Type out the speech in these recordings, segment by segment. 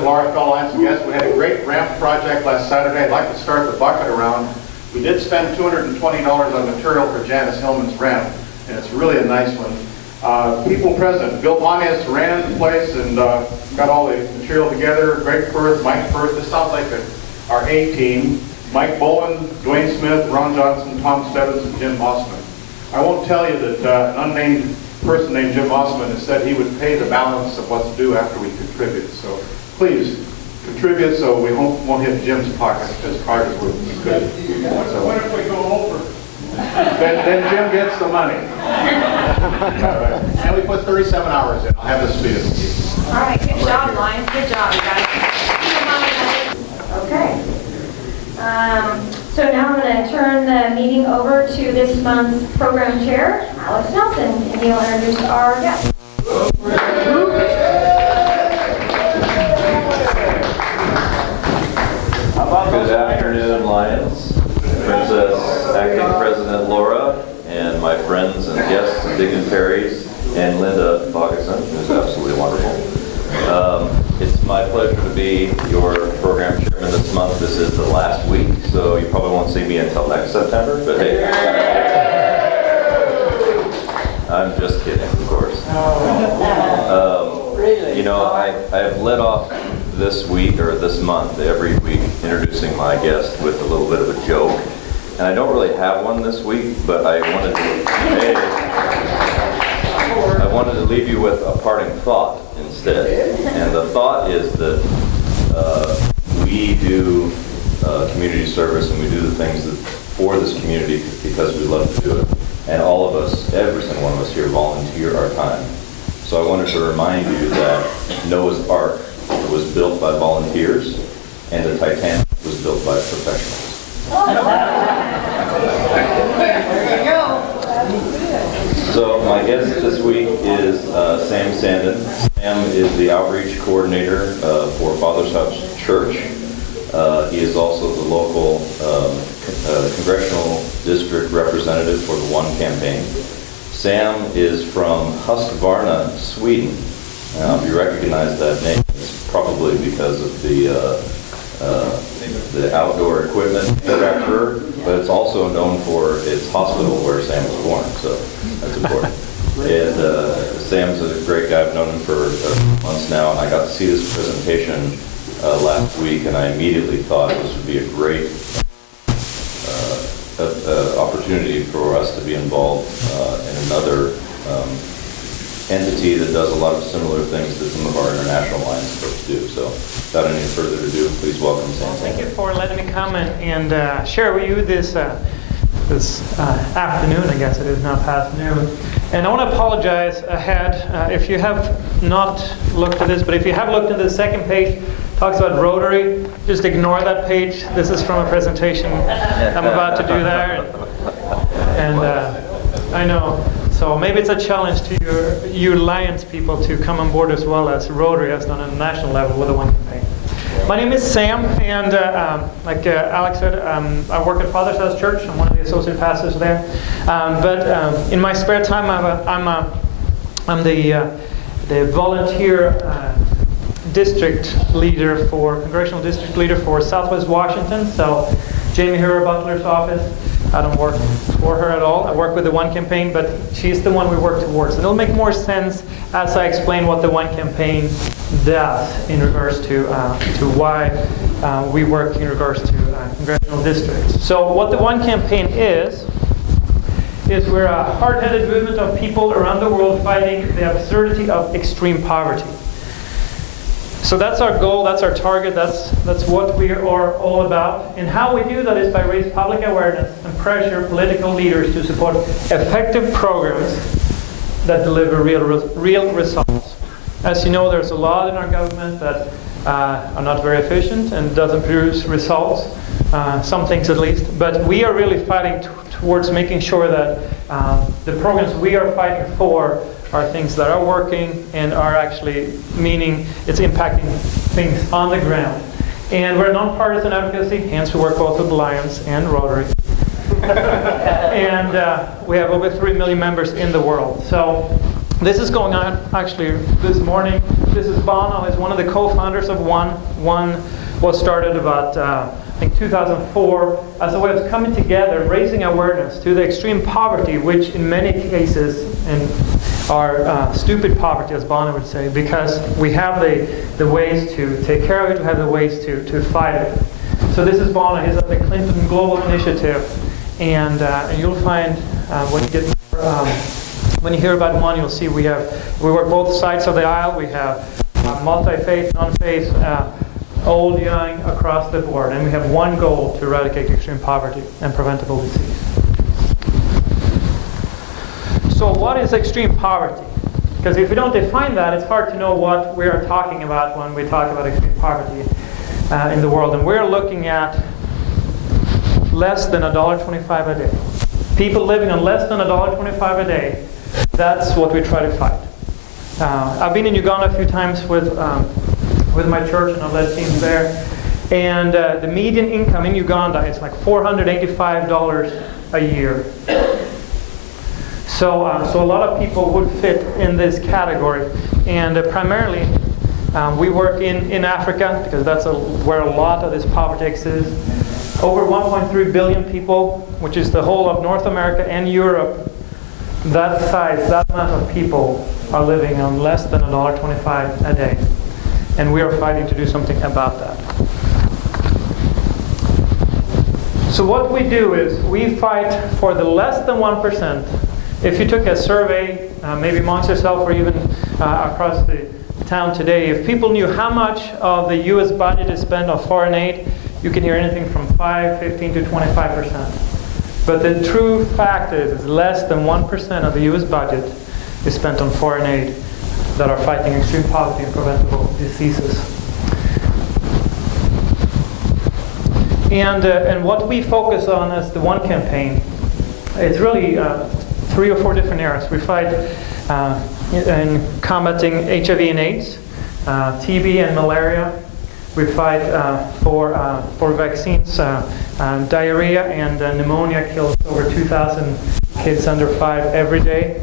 President Laura, fellow Lions and guests, we had a great ramp project last Saturday. I'd like to start the bucket around. We did spend $220 on material for Janice Hillman's ramp, and it's really a nice one. People present: Bill Pontius ran the place and got all the material together. Greg Firth, Mike Firth. This sounds like our A team. Mike Bowen, Dwayne Smith, Ron Johnson, Tom Stebbins, and Jim Mossman. I won't tell you that an unnamed person named Jim Mossman has said he would pay the balance of what's due after we contribute. So please contribute so we won't hit Jim's pocket as hard as we could. So, what if we go over? Then Jim gets the money. All right. And we put 37 hours in. I'll have this speed. All right, good job, Lions. Good job, you guys. Okay. So now I'm going to turn the meeting over to this month's program chair, Alex Nelson, and he'll introduce our guest. Good afternoon, Lions. Princess Acting President Laura, and my friends and guests and dignitaries, and Linda Bogason, who's absolutely wonderful. It's my pleasure to be your program chairman this month. This is the last week, so you probably won't see me until next September, but hey. I'm just kidding, of course. You know, I've led off this week, or this month, every week, introducing my guest with a little bit of a joke. And I don't really have one this week, but I wanted to leave you with a parting thought instead. And the thought is that we do community service, and we do the things for this community because we love to do it. And all of us, every single one of us here, volunteer our time. So I wanted to remind you that Noah's Ark was built by volunteers, and the Titanic was built by professionals. So my guest this week is Sam Sanden. Sam is the outreach coordinator for Father's House Church. He is also the local congressional district representative for the One campaign. Sam is from Husqvarna, Sweden. If you recognize that name, it's probably because of the outdoor equipment manufacturer, but it's also known for its hospital where Sam was born, so that's important. And Sam's a great guy. I've known him for months now, and I got to see this presentation last week, and I immediately thought this would be a great opportunity for us to be involved in another entity that does a lot of similar things that some of our international Lions folks do. So without any further ado, please welcome Sam. Thank you for letting me come and share with you this afternoon. I guess it is now past noon. And I want to apologize ahead if you have not looked at this, but if you have looked at the second page, talks about Rotary, just ignore that page. This is from a presentation I'm about to do there. And I know. So maybe it's a challenge to you Lions people to come on board as well as Rotary has done on a national level with the One campaign. My name is Sam, and like Alex said, I work at Father's House Church. I'm one of the associate pastors there. But in my spare time, I'm the volunteer district leader congressional district leader for Southwest Washington. So Jamie Hura Butler's office. I don't work for her at all. I work with the One campaign, but she's the one we work towards. And it'll make more sense as I explain what the One campaign does in regards to why we work in regards to congressional districts. So what the One campaign is we're a hard-headed movement of people around the world fighting the absurdity of extreme poverty. So that's our goal, that's our target, that's what we are all about. And how we do that is by raising public awareness and pressure political leaders to support effective programs that deliver real results. As you know, there's a lot in our government that are not very efficient and doesn't produce results, some things at least. But we are really fighting towards making sure that the programs we are fighting for are things that are working and are actually meaning it's impacting things on the ground. And we're a nonpartisan advocacy, hence we work both with the Lions and Rotary. And we have over 3 million members in the world. So This is going on actually this morning. This is Bono. He's one of the co-founders of One. One was started about, I think, 2004 as a way of coming together, raising awareness to the extreme poverty, which in many cases are stupid poverty, as Bono would say, because we have the ways to take care of it, we have the ways to fight it. So this is Bono. He's at the Clinton Global Initiative, and you'll find when you get more, when you hear about One, you'll see we work both sides of the aisle. We have multi-faith, non-faith, old, young, across the board, and we have one goal: to eradicate extreme poverty and preventable disease. So what is extreme poverty? Because if we don't define that, it's hard to know what we are talking about when we talk about extreme poverty in the world. And we're looking at less than $1.25 a day. People living on less than $1.25 a day. That's what we try to fight. I've been in Uganda a few times with my church, and I've led teams there. And the median income in Uganda is like $485 a year. So a lot of people would fit in this category. And primarily, we work in Africa, because that's where a lot of this poverty exists. Over 1.3 billion people, which is the whole of North America and Europe. That size, that amount of people are living on less than $1.25 a day. And we are fighting to do something about that. So what we do is we fight for the less than 1%. If you took a survey, maybe amongst yourself or even across the town today, if people knew how much of the U.S. budget is spent on foreign aid, you can hear anything from 5, 15 to 25%. But the true fact is less than 1% of the U.S. budget is spent on foreign aid that are fighting extreme poverty and preventable diseases. And what we focus on as the One campaign, it's really 3 or 4 different areas. We fight in combating HIV and AIDS, TB and malaria. We fight for vaccines. Diarrhea and pneumonia kills over 2,000 kids under 5 every day,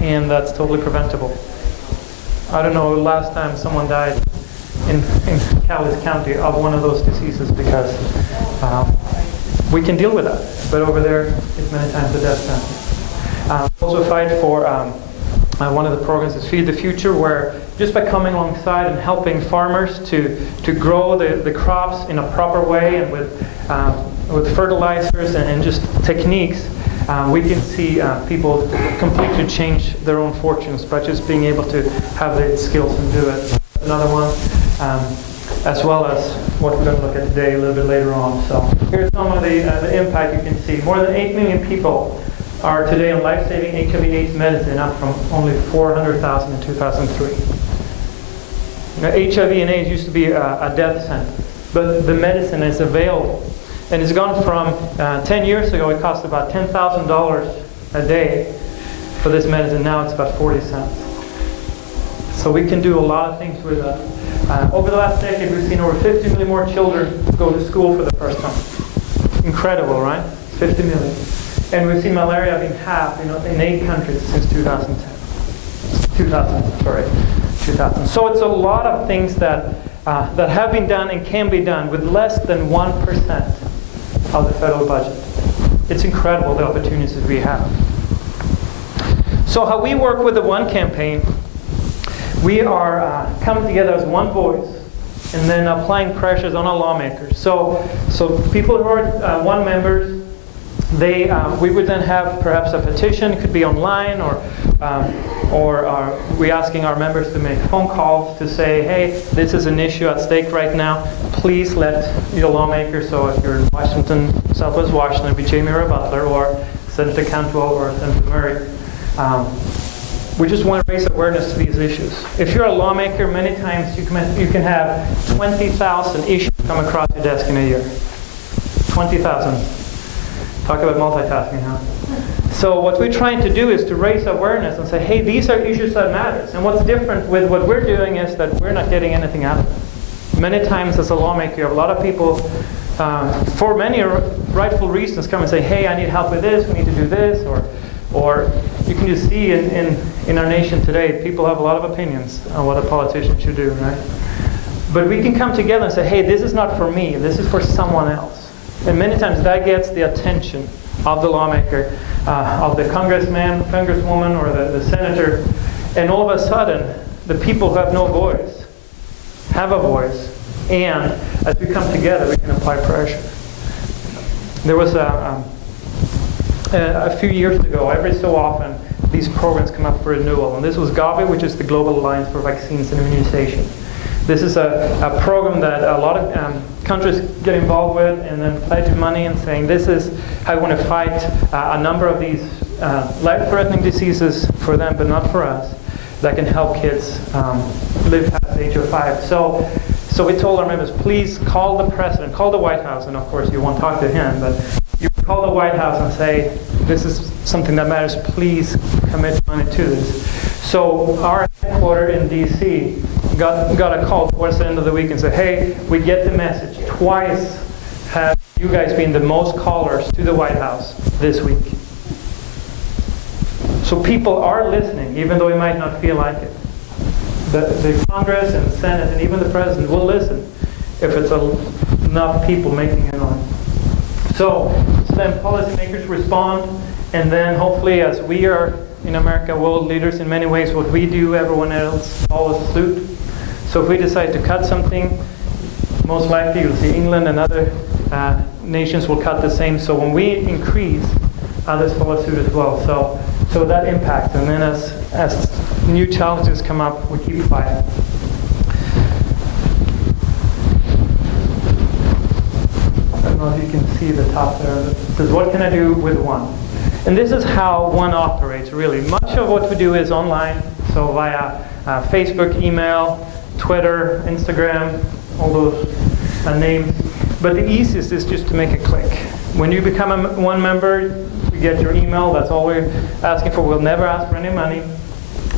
and that's totally preventable. I don't know the last time someone died in Calais County of one of those diseases, because we can deal with that. But over there, it's many times a death sentence. Also fight for one of the programs is Feed the Future, where just by coming alongside and helping farmers to grow the crops in a proper way and with fertilizers and just techniques, we can see people completely change their own fortunes by just being able to have the skills and do it. Another one, as well as what we're going to look at today a little bit later on. So here's some of the impact you can see. More than 8 million people are today on life-saving HIV/AIDS medicine, up from only 400,000 in 2003. HIV and AIDS used to be a death sentence, but the medicine is available. And it's gone from 10 years ago, it cost about $10,000 a day for this medicine. Now it's about 40 cents. So we can do a lot of things with that. Over the last decade, we've seen over 50 million more children go to school for the first time. Incredible, right? 50 million. And we've seen malaria being halved in 8 countries since 2010. 2000. So it's a lot of things that have been done and can be done with less than 1% of the federal budget. It's incredible the opportunities we have. So how we work with the One campaign, we are coming together as one voice and then applying pressures on our lawmakers. So people who are One members, we would then have perhaps a petition. It could be online, or we asking our members to make phone calls to say, hey, this is an issue at stake right now. Please let your lawmakers. So if you're in Washington, Southwest Washington, it'd be Jamie or Butler, or Senator Cantwell or Senator Murray. We just want to raise awareness to these issues. If you're a lawmaker, many times you can have 20,000 issues come across your desk in a year. 20,000. Talk about multitasking, huh? So what we're trying to do is to raise awareness and say, hey, these are issues that matter. And what's different with what we're doing is that we're not getting anything out of it. Many times as a lawmaker, a lot of people, for many rightful reasons, come and say, hey, I need help with this, we need to do this, or Or you can just see in our nation today, people have a lot of opinions on what a politician should do, right? But we can come together and say, hey, this is not for me, this is for someone else. And many times that gets the attention of the lawmaker, of the congressman, congresswoman, or the senator. And all of a sudden, the people who have no voice have a voice. And as we come together, we can apply pressure. There was a few years ago, every so often, these programs come up for renewal. And this was GAVI, which is the Global Alliance for Vaccines and Immunization. This is a program that a lot of countries get involved with and then pledge money and saying this is how we want to fight a number of these life-threatening diseases for them, but not for us, that can help kids live past the age of 5. So we told our members, please call the president, call the White House, and of course you won't talk to him, but you call the White House and say, this is something that matters, please commit money to this. So our headquarters in D.C. got a call towards the end of the week and said, hey, we get the message. Twice have you guys been the most callers to the White House this week. So people are listening, even though we might not feel like it. The Congress and the Senate and even the President will listen if it's enough people making it on. So then policymakers respond, and then hopefully as we are in America world leaders in many ways, what we do, everyone else follows suit. So if we decide to cut something, most likely you'll see England and other nations will cut the same. So when we increase, others follow suit as well. So that impacts. And then as new challenges come up, we keep fighting. I don't know if you can see the top there. It says, what can I do with one? And this is how one operates, really. Much of what we do is online, so via Facebook, email, Twitter, Instagram, all those names. But the easiest is just to make a click. When you become one member, you get your email. That's all we're asking for. We'll never ask for any money.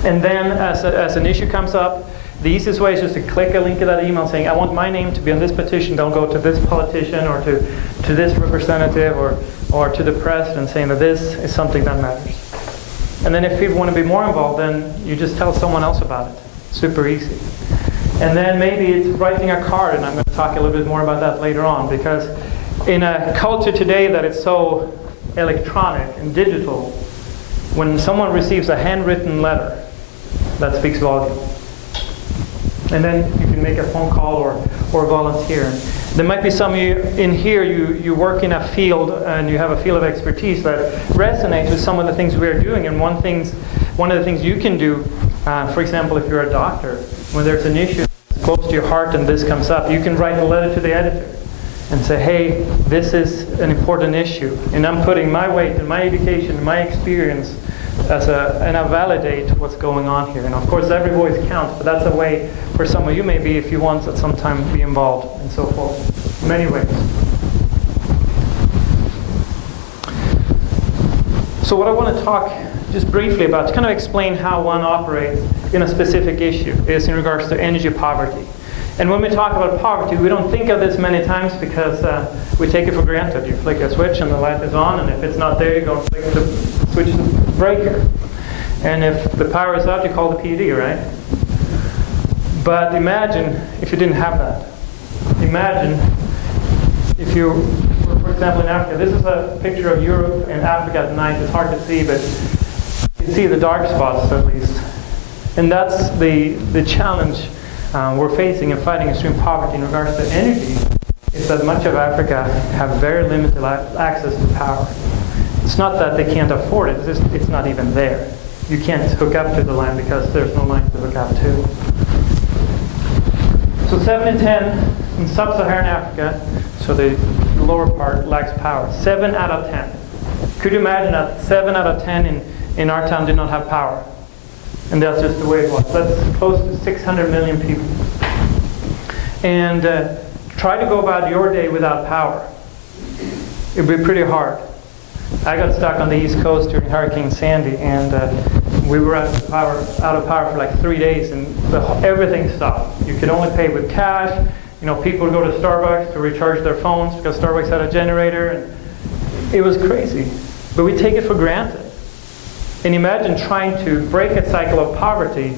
And then as an issue comes up, the easiest way is just to click a link to that email saying, I want my name to be on this petition. Don't go to this politician or to this representative or to the president, saying that this is something that matters. And then if people want to be more involved, then you just tell someone else about it. Super easy. And then maybe it's writing a card, and I'm going to talk a little bit more about that later on, because in a culture today that is so electronic and digital, when someone receives a handwritten letter, that speaks volume. And then you can make a phone call or volunteer. There might be some of you in here, you work in a field and you have a field of expertise that resonates with some of the things we are doing. And one of the things you can do, for example, if you're a doctor, when there's an issue that's close to your heart and this comes up, you can write a letter to the editor and say, hey, this is an important issue. And I'm putting my weight and my education and my experience and I validate what's going on here. And of course, every voice counts, but that's a way for some of you maybe, if you want at some time, be involved and so forth. In many ways. So what I want to talk just briefly about, to kind of explain how one operates in a specific issue, is in regards to energy poverty. And when we talk about poverty, we don't think of this many times because we take it for granted. You flick a switch and the light is on, and if it's not there, you go and flick the switch to the breaker. And if the power is out, you call the PD, right? But imagine if you didn't have that. Imagine if you were, for example, in Africa. This is a picture of Europe and Africa at night. It's hard to see, but you can see the dark spots at least. And that's the challenge we're facing in fighting extreme poverty in regards to energy, is that much of Africa have very limited access to power. It's not that they can't afford it, it's not even there. You can't hook up to the line because there's no line to hook up to. So 7 in 10 in sub-Saharan Africa, so the lower part, lacks power. 7 out of 10. Could you imagine that 7 out of 10 in our town did not have power? And that's just the way it was. That's close to 600 million people. And try to go about your day without power. It would be pretty hard. I got stuck on the East Coast during Hurricane Sandy, and we were out of power for like 3 days, and everything stopped. You could only pay with cash. You know, people would go to Starbucks to recharge their phones because Starbucks had a generator, and it was crazy. But we take it for granted. And imagine trying to break a cycle of poverty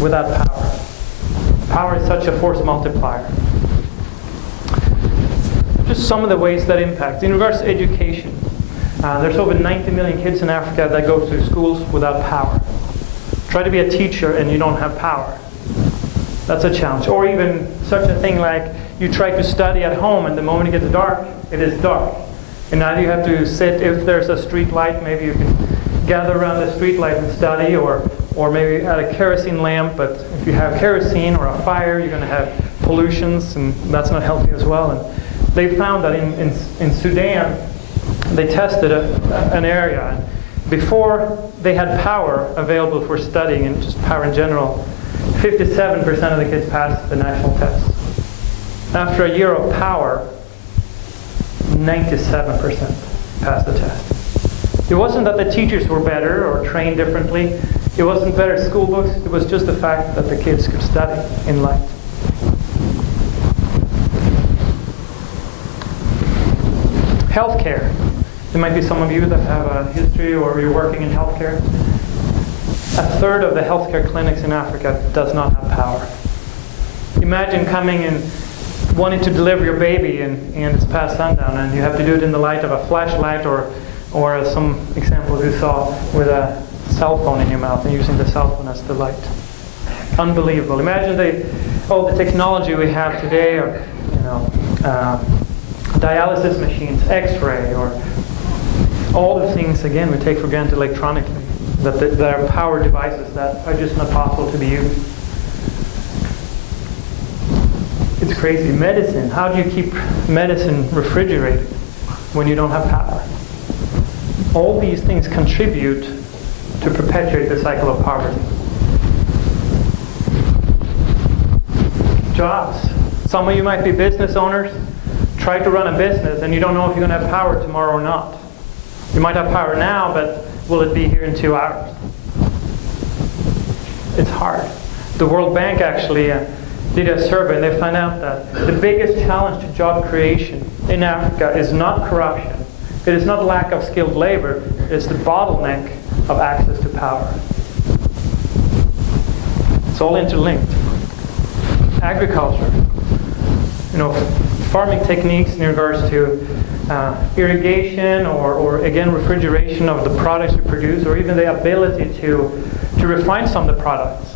without power. Power is such a force multiplier. Just some of the ways that impact. In regards to education, there's over 90 million kids in Africa that go to schools without power. Try to be a teacher and you don't have power. That's a challenge. Or even such a thing like you try to study at home and the moment it gets dark, it is dark. And now you have to sit, if there's a street light, maybe you can gather around the street light and study, or maybe at a kerosene lamp, but if you have kerosene or a fire, you're going to have pollutions, and that's not healthy as well. And they found that in Sudan, they tested an area, and before they had power available for studying, and just power in general, 57% of the kids passed the national test. After a year of power, 97% passed the test. It wasn't that the teachers were better or trained differently. It wasn't better school books. It was just the fact that the kids could study in light. Healthcare. There might be some of you that have a history or you're working in healthcare. A third of the healthcare clinics in Africa does not have power. Imagine coming and wanting to deliver your baby and it's past sundown and you have to do it in the light of a flashlight or some examples you saw with a cell phone in your mouth and using the cell phone as the light. Unbelievable. Imagine all the technology we have today, or dialysis machines, X-ray, or all the things again we take for granted electronically. That there are power devices that are just not possible to be used. It's crazy. Medicine. How do you keep medicine refrigerated when you don't have power? All these things contribute to perpetuate the cycle of poverty. Jobs. Some of you might be business owners. Try to run a business and you don't know if you're going to have power tomorrow or not. You might have power now, but will it be here in 2 hours? It's hard. The World Bank actually did a survey and they found out that the biggest challenge to job creation in Africa is not corruption. It is not lack of skilled labor. It's the bottleneck of access to power. It's all interlinked. Agriculture. Farming techniques in regards to irrigation or again refrigeration of the products you produce, or even the ability to refine some of the products,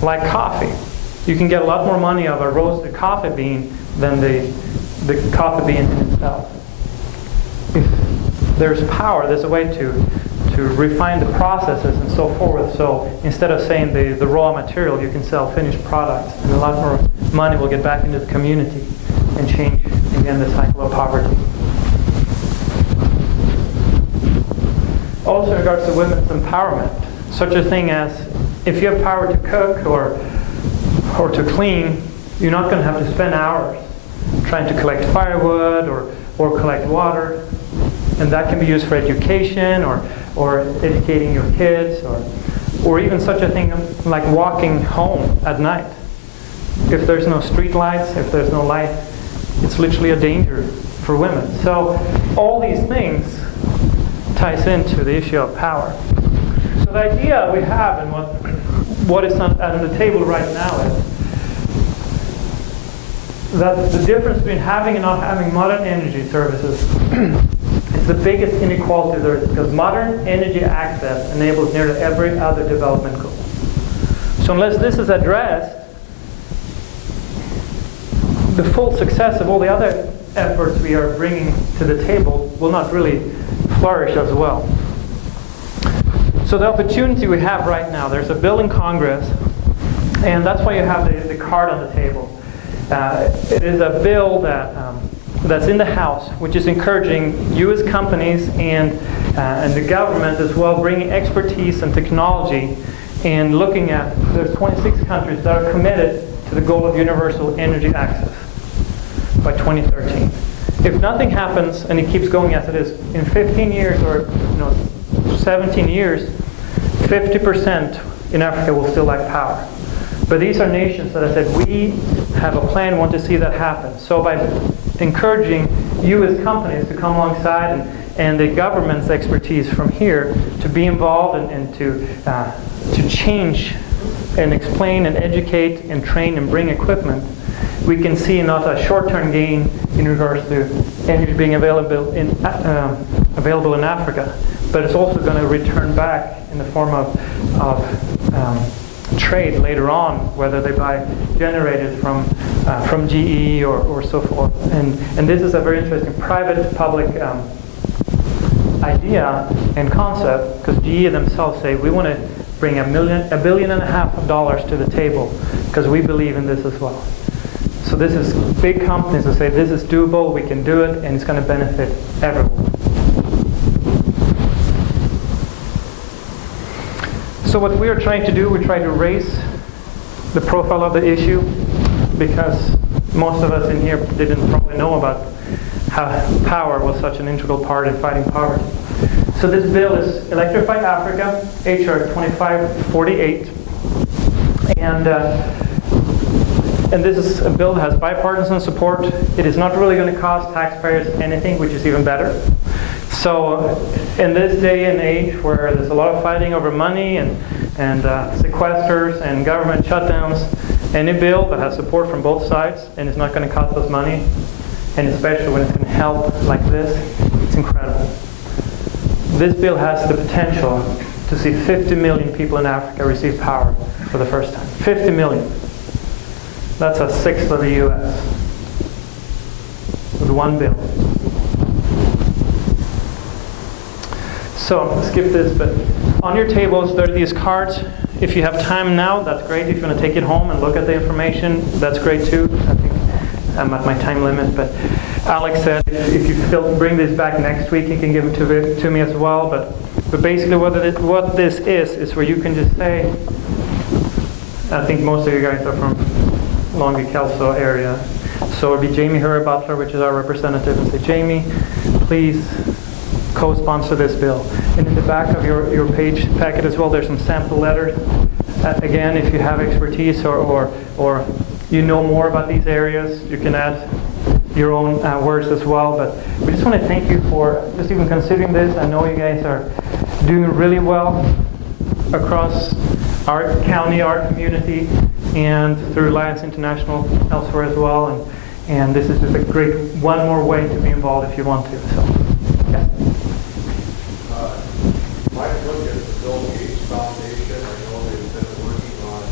like coffee. You can get a lot more money out of a roasted coffee bean than the coffee bean in itself. If there's power, there's a way to refine the processes and so forth. So instead of saying the raw material, you can sell finished products, and a lot more money will get back into the community and change again the cycle of poverty. Also in regards to women's empowerment, such a thing as if you have power to cook or to clean, you're not going to have to spend hours trying to collect firewood or collect water. And that can be used for education or educating your kids or even such a thing like walking home at night. If there's no street lights, if there's no light, it's literally a danger for women. So all these things ties into the issue of power. So the idea we have and what is on the table right now is that the difference between having and not having modern energy services is the biggest inequality there is, because modern energy access enables nearly every other development goal. So unless this is addressed, the full success of all the other efforts we are bringing to the table will not really flourish as well. So the opportunity we have right now, there's a bill in Congress, and that's why you have the card on the table. It is a bill that's in the House, which is encouraging U.S. companies and the government as well, bringing expertise and technology and looking at, there's 26 countries that are committed to the goal of universal energy access by 2013. If nothing happens and it keeps going as it is, in 15 years or 17 years, 50% in Africa will still lack power. But these are nations that have said, we have a plan, want to see that happen. So by encouraging U.S. companies to come alongside and the government's expertise from here to be involved and to change and explain and educate and train and bring equipment, we can see not a short-term gain in regards to energy being available in Africa, but it's also going to return back in the form of trade later on, whether they buy generators from GE or so forth. And this is a very interesting private-public idea and concept, because GE themselves say we want to bring $1.5 billion to the table because we believe in this as well. So this is big companies that say this is doable, we can do it, and it's going to benefit everyone. So what we are trying to do, we try to raise the profile of the issue, because most of us in here didn't probably know about how power was such an integral part in fighting poverty. So this bill is Electrify Africa, HR 2548, and this is a bill that has bipartisan support. It is not really going to cost taxpayers anything, which is even better. So in this day and age where there's a lot of fighting over money and sequesters and government shutdowns, any bill that has support from both sides and is not going to cost us money, and especially when it's going to help like this, it's incredible. This bill has the potential to see 50 million people in Africa receive power for the first time. 50 million. That's a sixth of the U.S. with one bill. So, skip this, but on your tables there are these cards. If you have time now, that's great. If you want to take it home and look at the information, that's great too. I think I'm at my time limit, but Alex said if you still bring this back next week, you can give it to me as well. But basically what this is where you can just say, I think most of you guys are from Longview Kelso area, so it would be Jamie Hurra Butler, which is our representative, and say, Jamie, please co-sponsor this bill. And in the back of your page packet as well, there's some sample letters. Again, if you have expertise or you know more about these areas, you can add your own words as well. But we just want to thank you for just even considering this. I know you guys are doing really well across our county, our community, and through Lions International elsewhere as well. And this is just a great one more way to be involved if you want to. So, yeah. Might look at the Bill Gates Foundation. I know they've been working on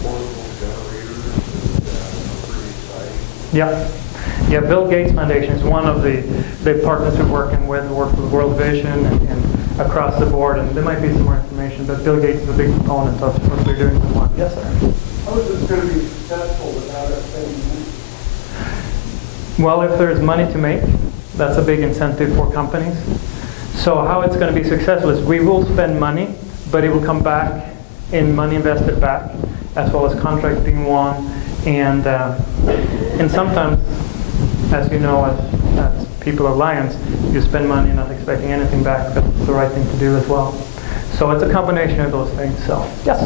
portable generators, and pretty exciting. Yeah, Bill Gates Foundation is one of the partners we're working with. We work with World Vision and across the board, and there might be some more information, but Bill Gates is a big component of what they're doing with one. Yes, sir? How is this going to be successful without us spending money? Well, if there's money to make, that's a big incentive for companies. So how it's going to be successful is we will spend money, but it will come back in money invested back, as well as contracts being won, and sometimes, as you know, as people of Lions, you spend money not expecting anything back, but it's the right thing to do as well. So it's a combination of those things. So yes.